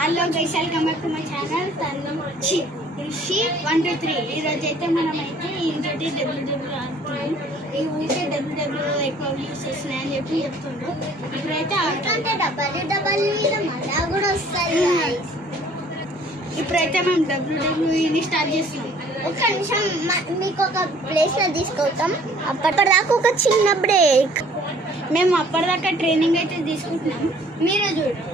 Hello guys, welcome back to my channel ఋషి 1 2 3. ఈరోజు అయితే మనమైతే ఇంకోటి డబ్ల్యూడబ్ల్యూ ఆడుతున్నాం. ఈ ఊరికే డబ్ల్యూడబ్ల్యూ ఎక్కువ వ్యూస్ వస్తున్నాయి అని చెప్పి చెప్తుండ్రు. ఇప్పుడైతే ఇప్పుడైతే మేము డబ్ల్యూడబ్ల్యూని స్టార్ట్ చేస్తున్నాం. ఒక్క నిమిషం మీకు ఒక ప్లేస్లో తీసుకొస్తాం. అప్పటిదాకా ఒక చిన్న బ్రేక్. మేము అప్పటిదాకా ట్రైనింగ్ అయితే తీసుకుంటున్నాం. మీరే చూడండి.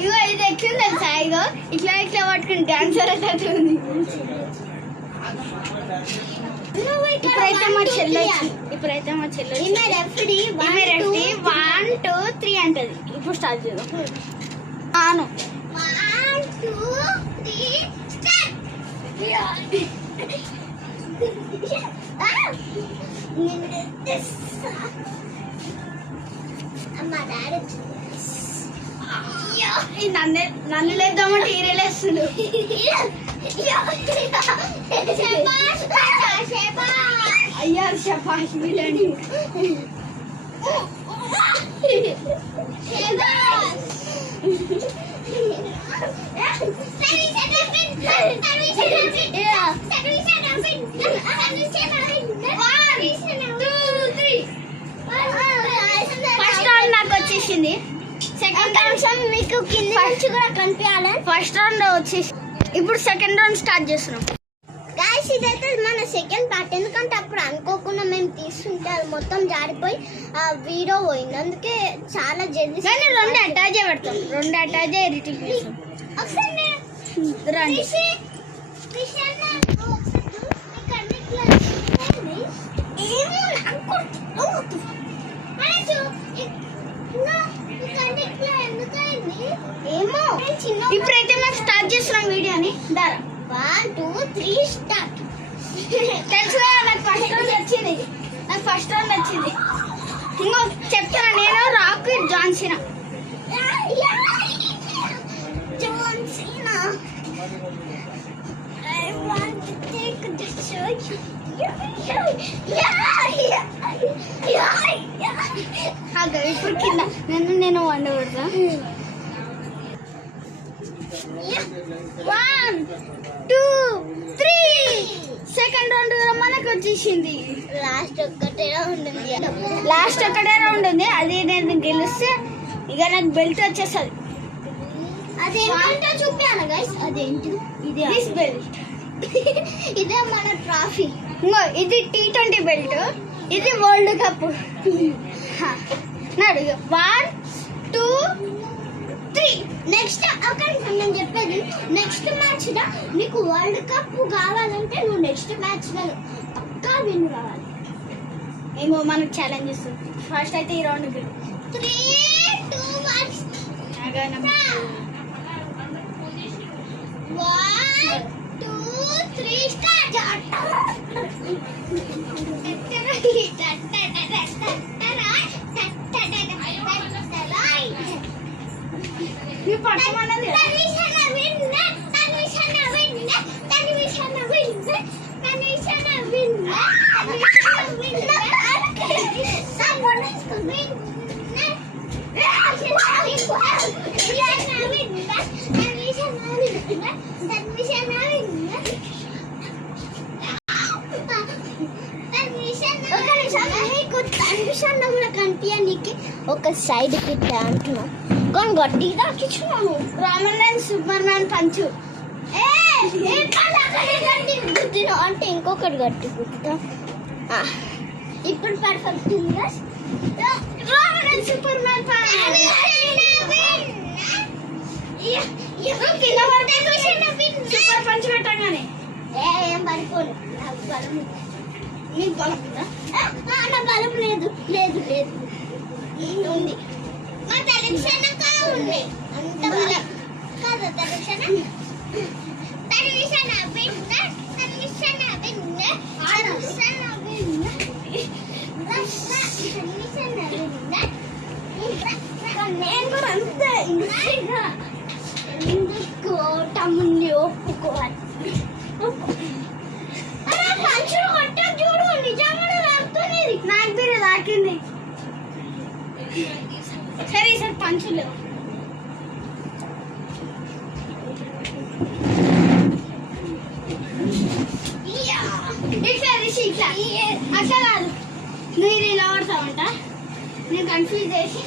ఇగో ఇది ఎట్లుంది తెలుసా? ఇగో ఇట్లా ఇట్లా పట్టుకుని డాన్సర్ అవుతుంది. ఇప్పుడైతే మా చెల్లి ఈమె రెఫరీ 1 2 3 అంటది. ఇప్పుడు స్టార్ట్ చేద్దాం. ఆను 1 2 3 స్టార్ట్. నన్ను లేద్దామంటే ఈరేలేస్తుంది. అయ్యా శబాష్ వీళ్ళని. ఫస్ట్ రౌండ్ నాకు వచ్చేసింది. సెకండ్ రౌండ్ మీకు కింద నుంచి కూడా కనిపించాలి. ఫస్ట్ రౌండ్ వచ్చేసి ఇప్పుడు సెకండ్ రౌండ్ స్టార్ట్ చేస్తున్నాం. గాయ్స్, ఇదైతే మన సెకండ్ పార్ట్. ఎందుకంటే అప్పుడు అనుకోకుండా మేము తీసుకుంటే అది మొత్తం జారిపోయి ఆ వీడియో పోయింది. అందుకే చాలా జల్దీ కానీ 2 అటాచ్ పెడతాం. 2 అటాచ్ ఎడిటింగ్ చేస్తాం. ఒకసారి రండి. ఇప్పుడైతే మేము స్టార్ట్ చేస్తున్నాం వీడియోని. 1 2 3 స్టార్ట్. తెలుసుగా నాకు ఫస్ట్ రౌండ్ వచ్చింది. ఇంకో చెప్తాను, నేను Rock John Cena. I want to take the church. ఇప్పుడు కింద నేను వండకూడదా? 1 2 3 సెకండ్ రౌండ్ మనకు వచ్చేసింది. లాస్ట్ ఒక్కటే రౌండ్ ఉంది. అది నేను గెలిస్తే ఇక నాకు బెల్ట్ వచ్చేస్తుంది. అదేంటో చూపాను గైస్. అదేంటి? This belt. ఇదే మన ట్రాఫీ. ఇది T20 బెల్ట్, ఇది వరల్డ్ కప్. నాడు 1 2 3. నెక్స్ట్ అక్కడ నేను చెప్పేది, నెక్స్ట్ మ్యాచ్ లో నీకు వరల్డ్ కప్ కావాలంటే నువ్వు నెక్స్ట్ మ్యాచ్ లో పక్కా విన్ కావాలి. ఏమో మనకు ఛాలెంజ్ ఇస్తుంది. ఫస్ట్ అయితే ఈ రౌండ్ 3 2 1 1 2 3 స్టార్ట్. పట్టమన్నది. కనిపించడానికి ఒక సైడ్ పెట్టా అంటున్నాం. కానీ గట్టిగా కిచ్చున్నాము. రామన్ సూపర్ మ్యాన్ పంచు. అంటే ఇంకొకటి గట్టి కుట్టుతా. ఇప్పుడు పర్ఫెక్ట్ ఉంది. Raman superman super punch పెట్టగానే ఏం పడిపోను. నాకు బలం నీకు బలం ఉందా? నా బలం లేదు. ఉంది. మా తలక్షణ ఉంది. అంత బలం కాదు. తలక్షణ నేను కూడా అంతే. ఎందుకు తమ్ముడిని ఒప్పుకోవాలి. పంచులు ఇట్లా రిషి ఇట్లా అట్లా కాదు మీరు ఇలా ఆడతామంట నేను కన్ఫ్యూజ్ చేసి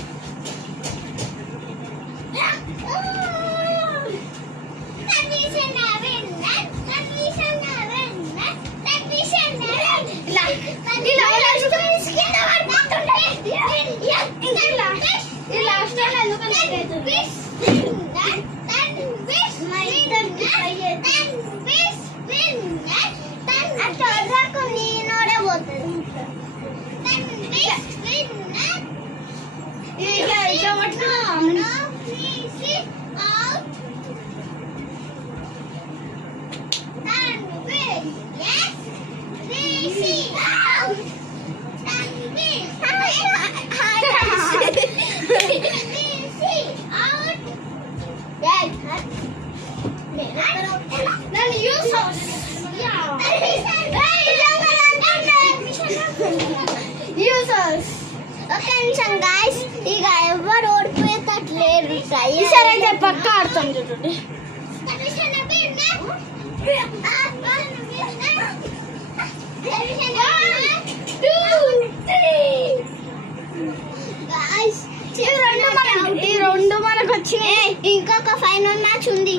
గాయస్ ఇక ఎవరు ఓడిపోయేటట్లేరు ఈసారి అయితే పక్క ఆడతాం చూడండి ఈ రెండు మనకు వచ్చినాయి ఇంకొక ఫైనల్ మ్యాచ్ ఉంది.